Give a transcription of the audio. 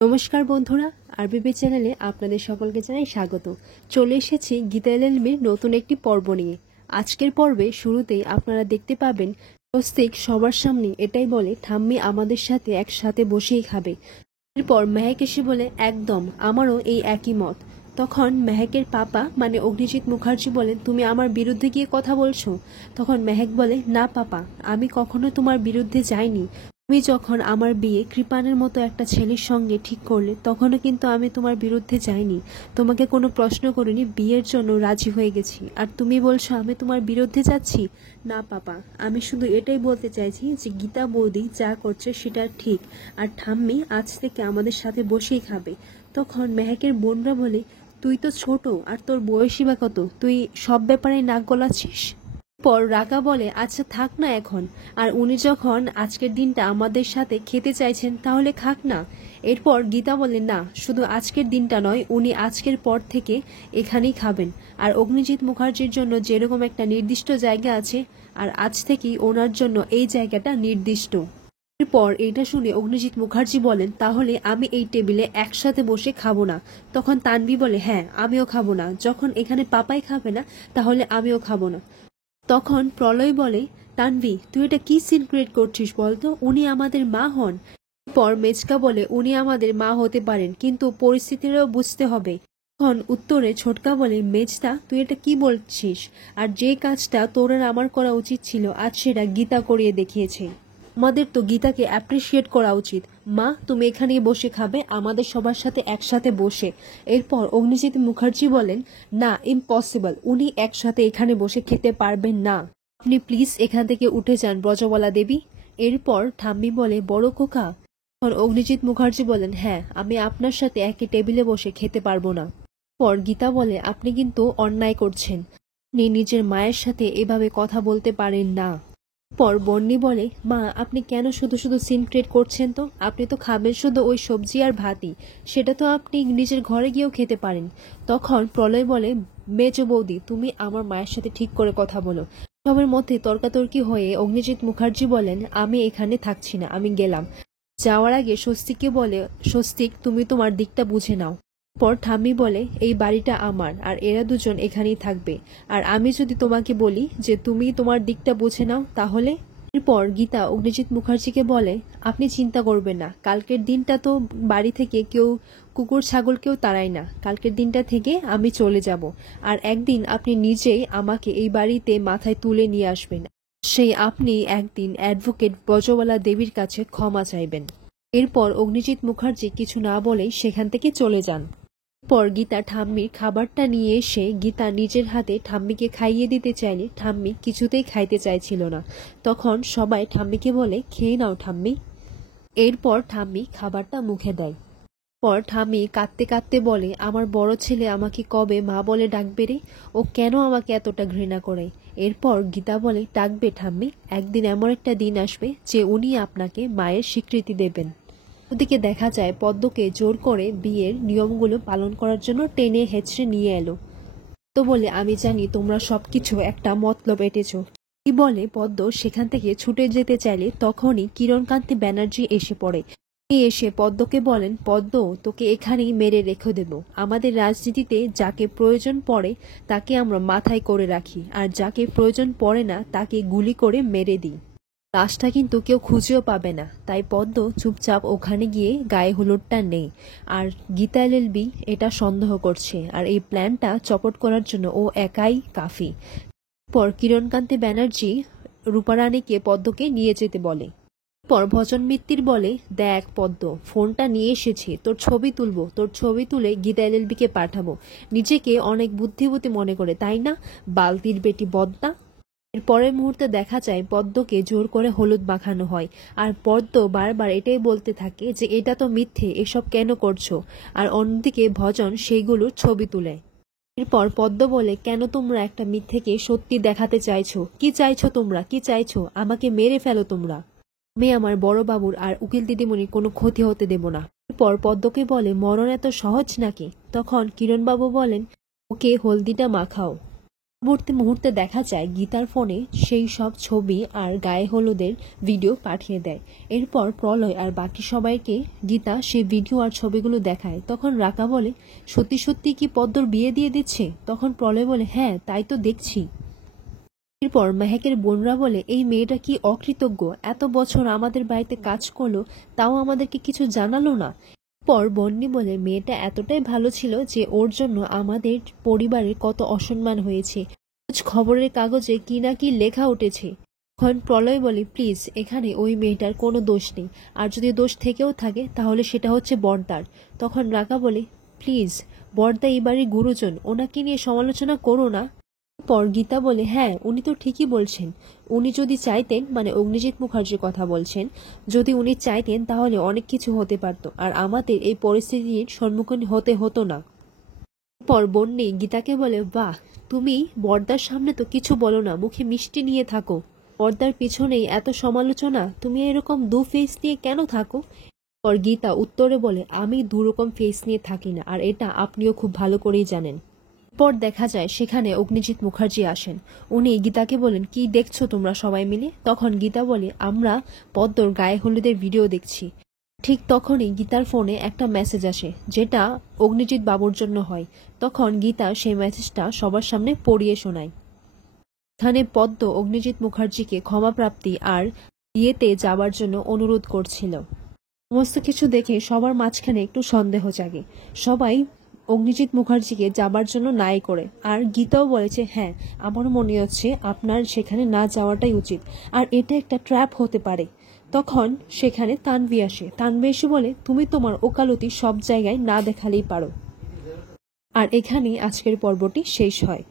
নমস্কার বন্ধুরা, আরবিবি চ্যানেলে আপনাদের সকলকে জানাই স্বাগত। চলে এসেছি গীতা এলএলবির নতুন একটি পর্ব নিয়ে। আজকের পর্বে শুরুতেই আপনারা দেখতে পাবেন স্বস্তিক সবার সামনে এটাই বলে, ঠাম্মি আমাদের সাথে একসাথে বসেই খাবে। এরপর মেহেক এসে বলে, একদম আমারও এই একই মত। তখন মেহেকের পাপা মানে অগ্নিজিৎ মুখার্জি বলেন, তুমি আমার বিরুদ্ধে গিয়ে কথা বলছো? তখন মেহেক বলে, না পাপা, আমি কখনো তোমার বিরুদ্ধে যাইনি। তুমি যখন আমার বিয়ে কৃপানের মতো একটা ছেলের সঙ্গে ঠিক করলে, তখনও কিন্তু আমি তোমার বিরুদ্ধে যাইনি, তোমাকে কোনো প্রশ্ন করিনি, বিয়ের জন্য রাজি হয়ে গেছি। আর তুমি বলছো আমি তোমার বিরুদ্ধে যাচ্ছি? না পাপা, আমি শুধু এটাই বলতে চাইছি যে গীতা বৌদি যা করছে সেটা ঠিক, আর ঠাম্মি আজ থেকে আমাদের সাথে বসেই খাবে। তখন মেহেকের বোনরা বলে, তুই তো ছোট, আর তোর বয়সী বা কত, তুই সব ব্যাপারে নাক গলাচ্ছিস? পর রাকা বলে, আচ্ছা থাক না এখন, আর উনি যখন আজকের দিনটা আমাদের সাথে খেতে চাইছেন তাহলে খাক না। এরপর গীতা বলে, না শুধু আজকের দিনটা নয়, উনি আজকের পর থেকে এখানেই খাবেন। আর অগ্নিজিৎ মুখার্জির জন্য যেরকম একটা নির্দিষ্ট জায়গা আছে, আর আজ থেকেই ওনার জন্য এই জায়গাটা নির্দিষ্ট। এরপর এটা শুনে অগ্নিজিৎ মুখার্জি বলেন, তাহলে আমি এই টেবিলে একসাথে বসে খাবো না। তখন তানভি বলে, হ্যাঁ আমিও খাবো না, যখন এখানে পাপাই খাবে না তাহলে আমিও খাবো না। তখন প্রলয় বলে, তানভি তুই এটা কি সিন ক্রিয়েট করছিস বলতো, উনি আমাদের মা হন। পর মেজকা বলে, উনি আমাদের মা হতে পারেন, কিন্তু পরিস্থিতিরও বুঝতে হবে। তখন উত্তরে ছোটকা বলে, মেজদা তুই এটা কি বলছিস? আর যে কাজটা তোর আর আমার করা উচিত ছিল, আজ সেটা গীতা করিয়ে দেখিয়েছে। আমাদের তো গীতাকে অ্যাপ্রিসিয়েট করা উচিত। মা তুমি এখানেই বসে খাবে আমাদের সবার সাথে একসাথে বসে। এরপর অগ্নিজিৎ মুখার্জি বলেন, না ইম্পসিবল, উনি একসাথে এখানে বসে খেতে পারবেন না। আপনি প্লিজ এখান থেকে উঠে যান ব্রজবালা দেবী। এরপর ঠাম্মি বলে, বড় খোকা। তখন অগ্নিজিৎ মুখার্জি বলেন, হ্যাঁ আমি আপনার সাথে একই টেবিলে বসে খেতে পারবো না। পর গীতা বলে, আপনি কিন্তু অন্যায় করছেন, আপনি নিজের মায়ের সাথে এভাবে কথা বলতে পারেন না। পর বন্নি বলে, মা আপনি কেন শুধু শুধু সিন ক্রিয়েট করছেন? তো আপনি তো খাবেন শুধু ওই সবজি আর ভাতই, সেটা তো আপনি নিজের ঘরে গিয়েও খেতে পারেন। তখন প্রলয় বলে, মেজ বৌদি তুমি আমার মায়ের সাথে ঠিক করে কথা বলো। সবের মধ্যে তর্কাতর্কি হয়ে অগ্নিজিৎ মুখার্জি বলেন, আমি এখানে থাকছি না, আমি গেলাম। যাওয়ার আগে স্বস্তিককে বলে, স্বস্তিক তুমি তোমার দিকটা বুঝে নাও। পর ঠাম্মি বলে, এই বাড়িটা আমার, আর এরা দুজন এখানেই থাকবে। আর আমি যদি তোমাকে বলি যে তুমি তোমার দিকটা বুঝে নাও, তাহলে? এরপর গীতা অগ্নিজিৎ মুখার্জিকে বলে, আপনি চিন্তা করবেন না, কালকের দিনটা তো বাড়ি থেকে কেউ কুকুর ছাগল কেউ তাড়ায় না, কালকের দিনটা থেকে আমি চলে যাব। আর একদিন আপনি নিজেই আমাকে এই বাড়িতে মাথায় তুলে নিয়ে আসবেন, সেই আপনি একদিন অ্যাডভোকেট ব্রজবালা দেবীর কাছে ক্ষমা চাইবেন। এরপর অগ্নিজিৎ মুখার্জি কিছু না বলেই সেখান থেকে চলে যান। পর গীতা ঠাম্মির খাবারটা নিয়ে এসে গীতা নিজের হাতে ঠাম্মিকে খাইয়ে দিতে চাইলে ঠাম্মি কিছুতেই খাইতে চাইছিল না। তখন সবাই ঠাম্মিকে বলে, খেয়ে নাও ঠাম্মি। এরপর ঠাম্মি খাবারটা মুখে দেয়। পর ঠাম্মি কাঁদতে কাঁদতে বলে, আমার বড় ছেলে আমাকে কবে মা বলে ডাকবে রে? ও কেন আমাকে এতটা ঘৃণা করে? এরপর গীতা বলে, ডাকবে ঠাম্মি, একদিন এমন একটা দিন আসবে যে উনি আপনাকে মায়ের স্বীকৃতি দেবেন। ওদিকে দেখা যায় পদ্মকে জোর করে বিয়ের নিয়মগুলো পালন করার জন্য টেনে হেঁচড়ে নিয়ে এলো। তো বলে, আমি জানি তোমরা সবকিছু একটা মতলব এঁটেছ। কি বলে পদ্ম সেখান থেকে ছুটে যেতে চাইলে তখনই কিরণকান্তি ব্যানার্জি এসে পড়ে। এসে পদ্মকে বলেন, পদ্ম তোকে এখানেই মেরে রেখে দেব। আমাদের রাজনীতিতে যাকে প্রয়োজন পড়ে তাকে আমরা মাথায় করে রাখি, আর যাকে প্রয়োজন পড়ে না তাকে গুলি করে মেরে দিই। লাশটা কিন্তু কেউ খুঁজেও পাবে না। তাই পদ্ম চুপচাপ ওখানে গিয়ে গায়ে হলুদটা নেই। আর গীতা এলএলবি এটা সন্দেহ করছে, আর এই প্ল্যানটা চপট করার জন্য ও একাই কাফি। পর কিরণকান্তি ব্যানার্জি রূপারানীকে পদ্মকে নিয়ে যেতে বলে। পর ভজন মিত্তির বলে, দেখ পদ্ম, ফোনটা নিয়ে এসেছি, তোর ছবি তুলবো, তোর ছবি তুলে গীতা এলএলবিকে পাঠাবো। নিজেকে অনেক বুদ্ধিমতী মনে করে তাই না, বালতির বেটি বদ্দা। এর পরের মুহূর্তে দেখা যায় পদ্মকে জোর করে হলুদ মাখানো হয়, আর পদ্ম বারবার এটাই বলতে থাকে যে এটা তো মিথ্যে, এসব কেন করছো? আর অন্যদিকে ভজন সেইগুলোর ছবি তুলে। এরপর পদ্ম বলে, কেন তোমরা একটা মিথ্যেকে সত্যি দেখাতে চাইছো? কি চাইছো তোমরা, কি চাইছো? আমাকে মেরে ফেলো তোমরা, আমি আমার বড় বাবুর আর উকিল দিদিমণির কোনো ক্ষতি হতে দেব না। এরপর পদ্মকে বলে, মরণ এত সহজ নাকি? তখন কিরণবাবু বলেন, ওকে হলদিটা মাখাও। পরবর্তী মুহূর্তে দেখা যায় গীতার ফোনে সেই সব ছবি আর গায়ে হলুদের ভিডিও পাঠিয়ে দেয়। এরপর প্রলয় আর বাকি সবাইকে গীতা সেই ভিডিও আর ছবিগুলো দেখায়। তখন রাকা বলে, সত্যি সত্যি কি পদ্মর বিয়ে দিয়ে দিচ্ছে? তখন প্রলয় বলে, হ্যাঁ তাই তো দেখছি। এরপর মেহেকের বোনরা বলে, এই মেয়েটা কি অকৃতজ্ঞ, এত বছর আমাদের বাড়িতে কাজ করলো তাও আমাদেরকে কিছু জানালো না। পর বন্নি বলে, মেয়েটা এতটাই ভালো ছিল যে ওর জন্য আমাদের পরিবারের কত অসম্মান হয়েছে, খবরের কাগজে কি না কি লেখা উঠেছে। তখন প্রলয় বলে, প্লিজ এখানে ওই মেয়েটার কোনো দোষ নেই, আর যদি দোষ থেকেও থাকে তাহলে সেটা হচ্ছে বর্দার। তখন রাকা বলে, প্লিজ বর্দা এই বাড়ির গুরুজন, ওনাকে নিয়ে সমালোচনা করো না। পর গীতা বলে, হ্যাঁ উনি তো ঠিকই বলছেন, উনি যদি চাইতেন, মানে অগ্নিজিৎ মুখার্জির কথা বলছেন, যদি উনি চাইতেন তাহলে অনেক কিছু হতে পারত আর আমাদের এই পরিস্থিতির সম্মুখীন হতে হতো না। পর বন্নি গীতাকে বলে, বাহ, তুমি বর্দার সামনে তো কিছু বলো না, মুখে মিষ্টি নিয়ে থাকো, বর্দার পিছনেই এত সমালোচনা, তুমি এরকম দু ফেস নিয়ে কেন থাকো? পর গীতা উত্তরে বলে, আমি দুরকম ফেস নিয়ে থাকি না, আর এটা আপনিও খুব ভালো করেই জানেন। পর দেখা যায় সেখানে অগ্নিজিৎ মুখার্জি আসেন। উনি গীতাকে বলেন, কি দেখছো তোমরা সবাই মিলে? তখন গীতা বলে, আমরা পদ্মর গায়ে হলুদের ভিডিও দেখছি। ঠিক তখনই গীতার ফোনে একটা মেসেজ আসে, যেটা অগ্নিজিৎ বাবুর জন্য হয়। তখন গীতা সেই মেসেজটা সবার সামনে পড়িয়ে শোনায়। এখানে পদ্ম অগ্নিজিৎ মুখার্জিকে ক্ষমাপ্রাপ্তি আর বিয়েতে যাবার জন্য অনুরোধ করছিল। সমস্ত কিছু দেখে সবার মাঝখানে একটু সন্দেহ জাগে। সবাই অগ্নিজিৎ মুখার্জিকে যাবার জন্য নাই করে, আর গীতাও বলেছে, হ্যাঁ আমারও মনে হচ্ছে আপনার সেখানে না যাওয়াটাই উচিত, আর এটা একটা ট্র্যাপ হতে পারে। তখন সেখানে তানভি আসে। তানভি এসে বলে, তুমি তোমার ওকালতি সব জায়গায় না দেখালেই পারো। আর এখানেই আজকের পর্বটি শেষ হয়।